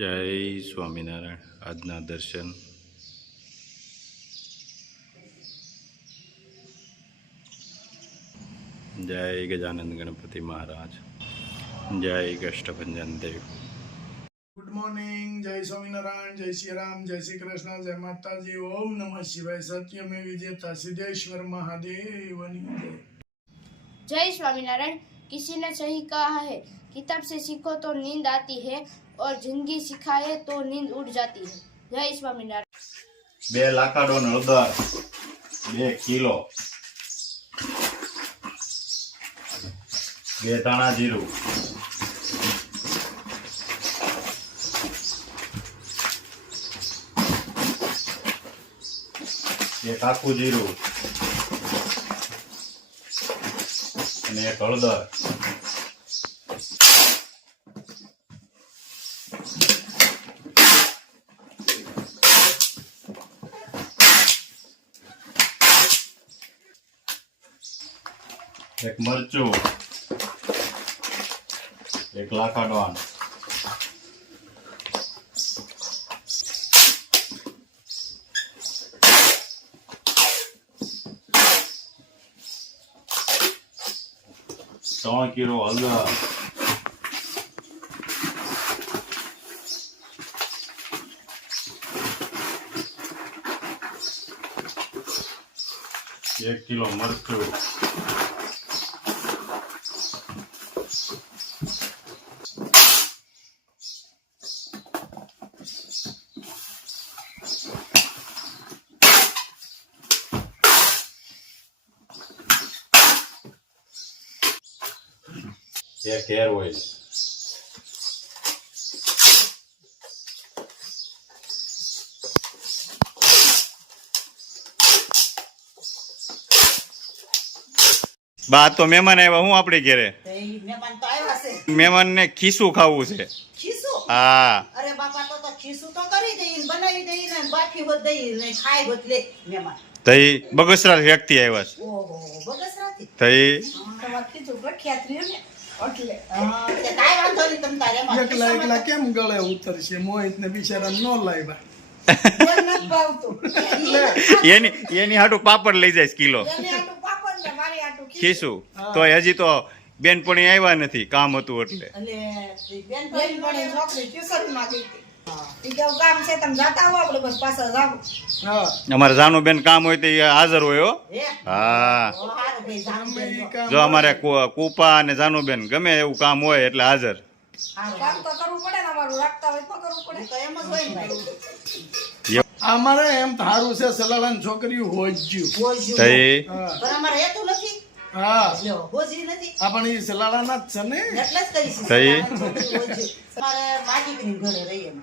જય સ્વામિનારાયણ. આજના દર્શન જય ગજાનંદ ગણપતિ મહારાજ, જય કષ્ટભંજન દેવ. Good morning. જય સ્વામિનારાયણ, જય શ્રી રામ, જય શ્રી कृष्ण, जय माताजी. ओम नमः शिवाय. सत्य में विजेता सिद्धेश्वर महादेवनी जय. जय स्वामीनारायण. किसी ने सही कहा है, किताब से सीखो तो नींद आती है और जिंदगी सिखाए तो नींद उड़ जाती है. जय स्वामीनारायण. 2 લાકડો હળદર, 2 કિલો, 2 દાણા જીરું, 1 આખું જીરું અને 1 હળદર. એક મરચું, 1 લાખાડવાન, ત્રણ કિલો હળદર, 1 કિલો મરચું, 1 હેર ઓઇલ, બા તો મહેમાન આવ્યા. હું આપણી ઘરે મહેમાન ને ખીસું ખાવું છે. હા, અરે બાપા તો ખીસું તો કરી દઈ, બનાવી દઈ ને બાફી હોત દઈ ને ખાઈ હોત લે મહેમાન. તઈ બગસરા વ્યક્તિ આવ્યા છે. ઓહો બગસરાથી તઈ તમાર ખીચું પ્રખ્યાત રહ્યું ને એટલે તે કાઈ વાંધો નહીં તમ તારે એમાં એકલા એકલા કેમ ગળે ઉતરશે? મોહિત ને બિચારા નો લાવ્યા. મને નથી ભાવતું. એની હાટું પાપડ લઈ જાય કિલો એને આટલું પાપડ ને મારી આટલું ખીસું. તો હજી તો બેનપણી આવ્યા નથી, કામ હતું એટલે. અને બેનપણી છોકરી ટ્યુશનમાં ગઈ હતી. ઈ કેવું કામ છે તમે જાતા હો આપણે બસ પાછા જાવ. હા, અમારે જાનુબેન કામ હોય તો એ હાજર હોય હો. હે હા, ઓ હારું ભાઈ જામ અમે ઈ કામ જો અમારે કુપા અને જાનુબેન ગમે એવું કામ હોય એટલે હાજર. હારું કામ તો કરવું પડે ને અમારું રાખતા હોય તો કરવું પડે તો એમ જ હોય ને ભાઈ. અમારે એમ સારું છે, સલાડાની છોકરીઓ હોજ્યું. હોજ્યું. તઈ હા, પણ અમારે હેતું નથી. હા, લ્યો હોજી નથી. આ પણ ઈ સલાડાના જ છે ને. એટલે જ કરીશ. તઈ મારે માટી ની ઘરે રહીએ ને.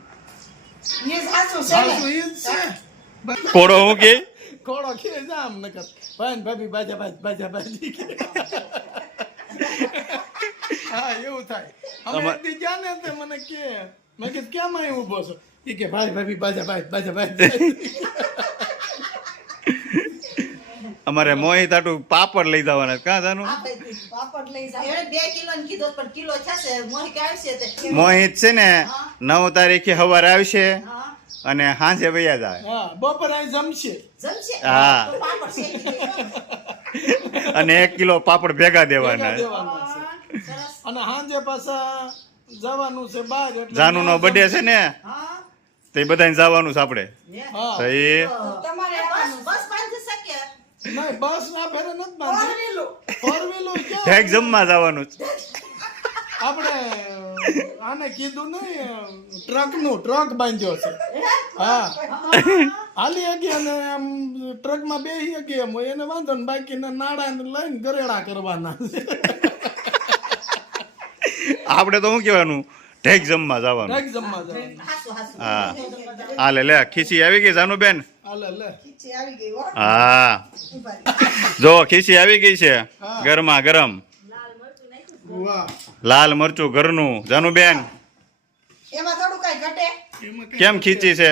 ઈ સાચું છે સાચું ને. ઈ જ છે. કોડો હું કે ખોડો ખીરે જામ નકર ભાઈ ને ભાભી બાજા બાજી કે. હા, એવું થાય. અમે એક દી ગયા ને તે મને કે મેં કીધું કેમ અહીં ઊભો છો? ઈ કે ભાઈ ભાભી બાજા. અમારે મોહિત આટું પાપડ લઈ જવાના છે. કાં જાનું આ ભાઈ પાપડ લઈ જાવ. એણે 2 કિલો ને કીધો પણ કિલો થશે. મોહી કે આવશે તે. મોહિત છે ને 9 તારીખે સવારે આવશે હા. અને સાંજે વયા જાય. હા, બપોર અહીં જમશે. જમશે. હા. તો પાપડ શેકી દે. અને 1 કિલો પાપડ ભેગા દેવાના. દેવાના છે. સરસ. અને સાંજે પાછા જવાનું છે બહાર એટલે જાનુનો બર્થડે છે ને, હા. તો એ બધાને જવાનું છે આપણે. હા, તો એ તમારે બસ બસ બાંધી શકે. નહીં બસ ના ફેરે નથી બાંધી. ફોર વ્હીલર ક્યાં? ઠેક જમવા જવાનું છે. આપણે આને કીધું નહીં, ટ્રક બાંધ્યો છે. હા, હાલી હગી અને આમ ટ્રકમાં બેસી હગી એમ હોય એને વાંધો ને, બાકીના નાડા લઈને ગરેડા કરવાના છે. આપણે તો શું કહેવાનું, ઠેક જમવા જવાનું. ટ્રક જમવા જવાનું. હાસુ હાસુ. હા, હાલે લે ખીસી આવી ગઈ જાનુબેન. હાલે લે. ખીચી આવી ગઈ હો. હા, ઉભા રહી. જો ખીસી આવી ગઈ છે ગરમા ગરમ. વાહ, લાલ મરચું ઘરનું. જાનુબેન એમાં થોડું કઈ ઘટે. એમાં કઈ કેમ ખીચી છે?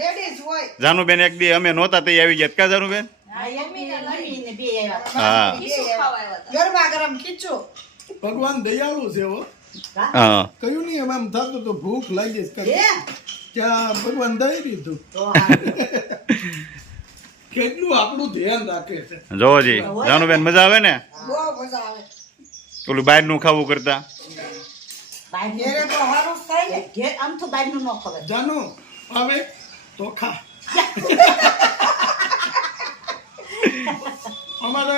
રેડી જ હોય. જાનુબેન એક દી અમે નહોતા તઈ આવી ગયા. કા જાનુબેન? હા, મમ્મી ને બે આવ્યા. હા, ગરમા ગરમ ખીચું. ભગવાન દયાળુ છે હો. હા કયું નહીં એમ થતું તો ભૂખ લાગી જ કરે ત્યાં ભગવાન દઈ દીધું કેટલું આપણું ધ્યાન રાખે છે. જોવો જી જાનુબેન મજા આવે ને બહુ મજા આવે ઓલું બહારનું ખાવું કરતા. ઘેરે તો હારું જ થાય ને આમ તો બહારનું ન ખવાય જાનો આવે તો ખા. અમારે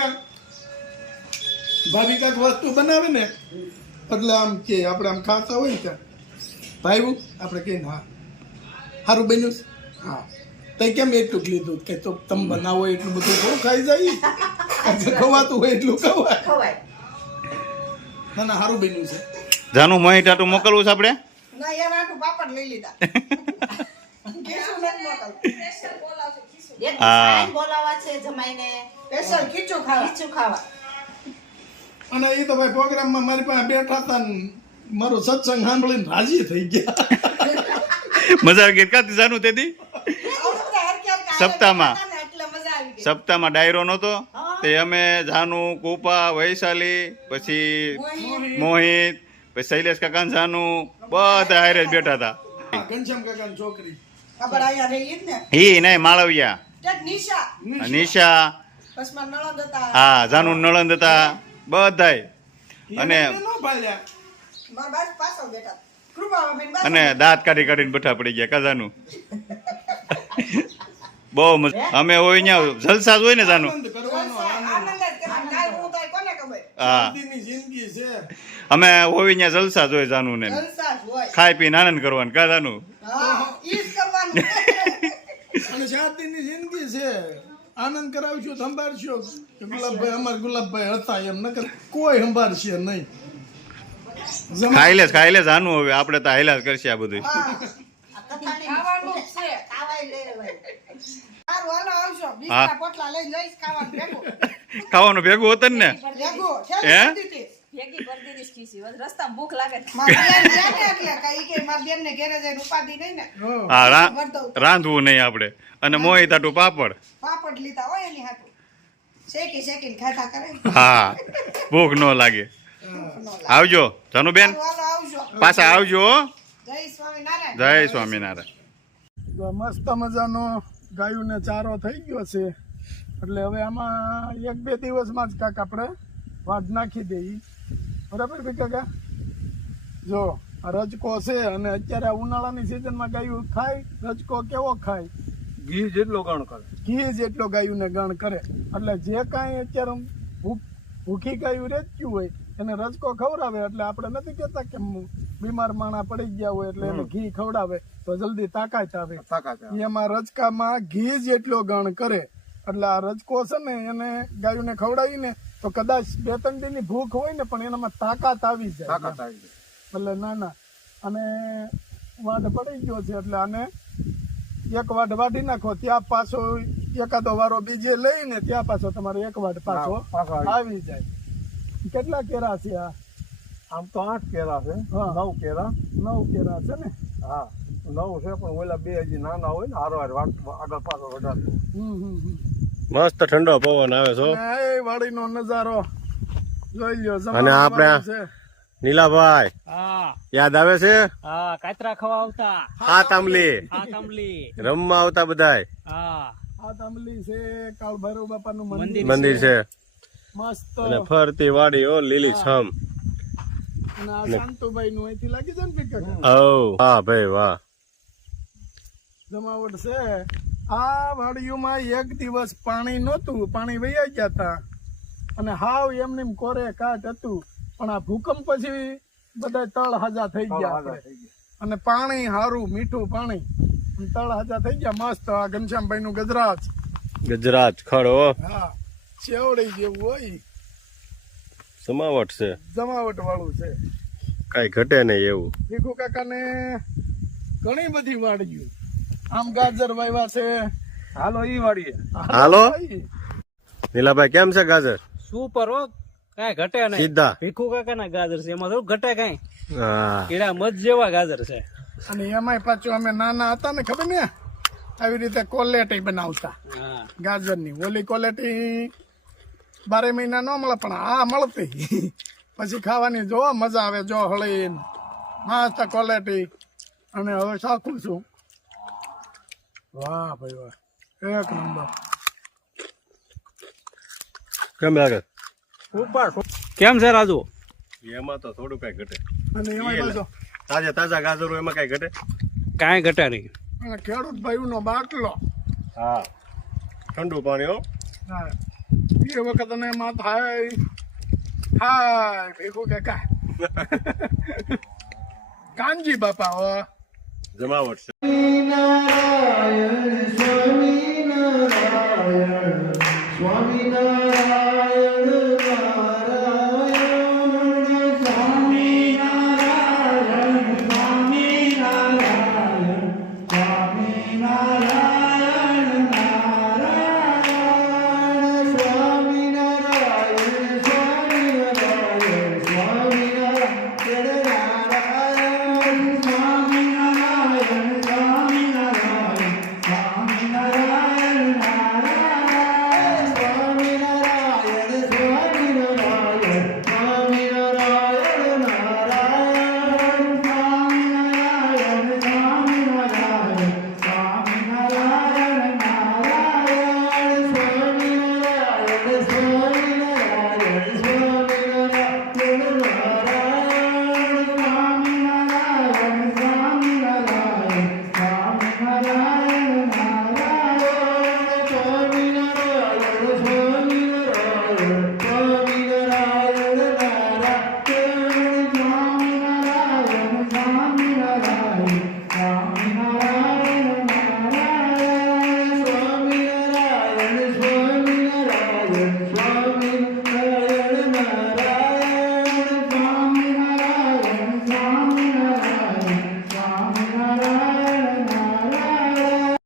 ભાભી કાંઈક વસ્તુ બનાવે ને એટલે આમ કે આપણે આમ ખાતા હોય ત્યાં ભાઈ આપણે કે હા સારું બન્યું છે? હા તઈ કેમ એટલું જ લીધું કે તો તમે બનાવો એટલું બધું થોડું ખાઈ જાય ખવાતું હોય એટલું ખવાય. ખવાય ના ના સારું બન્યું છે. જાનું મહી ટાટું મોકલવું છે આપણે. ના એના હાટુ પાપડ લઈ લીધા ખીચું નથી મોકલવું. હા બોલાવા છે જમાઈને સ્પેશિયલ ખીચું ખાવા અને એ તો ભાઈ પ્રોગ્રામમાં મારી પાસે બેઠા હતા ને મારો સત્સંગ સાંભળીને રાજી થઈ ગયા. મજા આવી ગઈ કાંતિ જાનું તેથી સપ્તાહમાં એટલે મજા આવી ગઈ સપ્તાહમાં ડાયરો નહોતો તે અમે જાનુ કુપા વૈશાલી પછી મોહિત પછી શૈલેષ કાકા જાનુ બધા હારે જ બેઠા હતા. ઘનશ્યામ કાકાની છોકરી ખબર અહીંયા રહી જ ને ઈ નહીં માળવિયા ટેક નિશા નિશા બસમાં નણંદ હતા હા જાનુ નળંદ હતા બધાય અને ન ભાલ્યા મારા બાજુ પાછળ બેઠા કૃપાબેન બાજુ અને દાંત કાઢી કાઢીને બઠા પડી ગયા કાજાનું. બહુ મજા અમે હોય ત્યાં જલસા જ હોય ને જાનું. આનંદ કરવાનો આનંદ. આનંદ જ કરે કાઈ હું થાય કોને ખબર હા શાંતિની જિંદગી છે. અમે હોય ત્યાં જલસા જ હોય જાનું ને જલસા જ હોય ખાઈ પીને આનંદ કરવાનું કા જાનું. હા ઈ જ કરવાનું અને શાંતિની જિંદગી છે. આનંદ કરાવશું સંભાળશો ગુલાબભાઈ અમારા ગુલાબભાઈ હતા એમ નકર કોઈ સંભાળશે નહીં. ખાઈ લે જાનું હવે આપણે તો હાઈલા જ કરશે આ બધું. ખાવાનું જ છે ખાવાય લે ભાઈ સારું હાલો આવશો બીજા પોટલા લઈને જઈશ ખાવાનું ભેગું ખાવાનું ભેગું હોત ને ભેગું હે? મારી બેન છે ને એટલે કઈ કે મારી બેન ને ઘેરે જઈને ઉપાધિ નહીં ને હા રાંધવું નહીં આપણે અને મોહી તાટું પાપડ. પાપડ લીધા હોય એની હાટુ શેકીને ખાતા કરે હા ભૂખ ન લાગે. આવજો જાનુબેન હાલો આવજો પાછા આવજો હો. જય સ્વામિનારાયણ જય સ્વામિનારાયણ. તો મસ્ત મજાનો ગાયોને ચારો થઈ ગયો છે એટલે હવે આમાં 1-2 દિવસમાં જ કાંક આપણે વાડ નાખી દઈએ. બરાબર ભઈ કાકા? જો આ રજકો છે અને અત્યારે આ ઉનાળાની સિઝનમાં ગાયું ખાય રજકો કેવો ખાય ઘી જેટલો ગણ કરે ઘી જેટલો ગાયુંને ગણ કરે એટલે જે કાંઈ અત્યારે ભૂખી ગાયું રહેતું હોય એને રજકો ખવડાવે એટલે આપણે નથી કહેતા કે બીમાર માણા પડી ગયા હોય એટલે એને ઘી ખવડાવે તો જલ્દી તાકાત આવે. એમાં રજકામાં ઘી જેટલો ગણ કરે એટલે આ રજકો છે ને એને ગાયુંને ખવડાવીને તો કદાચ 2-3 દિનની ભૂખ હોય ને પણ એનામાં તાકાત આવી જાય એટલે ના અને વાઢ પડી ગયો છે એટલે આને એક વાઢ વાઢી નાખો ત્યાં પાછો એકાદો વારો બીજે લઈને ત્યાં પાછો તમારે એક વાઢ પાછો આવી જાય. કેટલા કેરા છે આ? આમ તો 8 કેરા છે. હા. 9 કેરા 9 કેરા છે ને. હા 9 છે પણ ઓલા 2 હજી નાના હોય ને હારો આગળ પાછળ વધારતો. મસ્ત ઠંડો પવન આવે છો. અને એ વાડીનો નજારો જોઈ લ્યો. અને આપણે છે નીલાભાઈ યાદ આવે છે? હા કાતરા ખાવા આવતા હાથ આંબલી આ તાંબલી રમવા આવતા બધાય. હા આ તાંબલી છે કાળ ભૈરવ બાપાનું મંદિર મંદિર છે મસ્ત. અને ફરતી વાડી ઓ લીલી છમ. અને આ શાંતુભાઈ નું અહીંથી લાગી જાય ને ભઈ કાકા? ઓ વાહ ભાઈ વાહ. જમાવટ છે. આ વાડીઓમાં એક દિવસ પાણી નહોતું, પાણી વહી ગયા હતા અને હાવ એમને કોરે કાટ હતું પણ આ ભૂકંપ પછી બધા તળ હાજા થઈ ગયા આપણે. અને પાણી હારું મીઠું પાણી અને તળ હાજા થઈ ગયા મસ્ત. આ ઘનશ્યામભાઈ નું ગજરાજ ગજરાજ ખડો હા ચેવડી જેવું હોય સમાવટ છે જમાવટ વાળું છે. કઈ ઘટે નહીં એવું. ભીખુ કાકાને ઘણી બધી વાડીઓ આમ ગાજર વાવ્યા છે. હાલો ઈ વાડીએ હાલો નીલાભાઈ કેમ છે ગાજર? સુપર હો કાંઈ ઘટે નહીં. સીધા ભીખુ કાકા ના ગાજર છે એમાં થોડું ઘટે કાંઈ. હા કેળા મધ જેવા ગાજર છે. અને એમાંય પાછું અમે નાના હતા ને ખબર ને આવી રીતે કોલેટી બનાવતા હા ગાજરની. ઓલી કોલેટી 12 મહિના ન મળે પણ આ મળતી પછી ખાવાની જો મજા આવે જો હળીને મસ્ત ક્વોલિટી. અને હવે શાકું છું. વાહ ભાઈ વાહ, એક નંબર. કેમ લાગે ઉપર કેમ છે રાજુ? એમાં તો થોડું કઈ ઘટે. અને એમાં પાછો તાજા ગાજરો એમાં કઈ ઘટે. કાંઈ ઘટે નહીં. અને ખેડૂત ભાઈનો બાટલો. હા, ઠંડુ પાણી હો. હા, એ વખત અને એમાં થાય ભેગું કે કાંઈ. કાનજી બાપા હો. જમાવટ છે.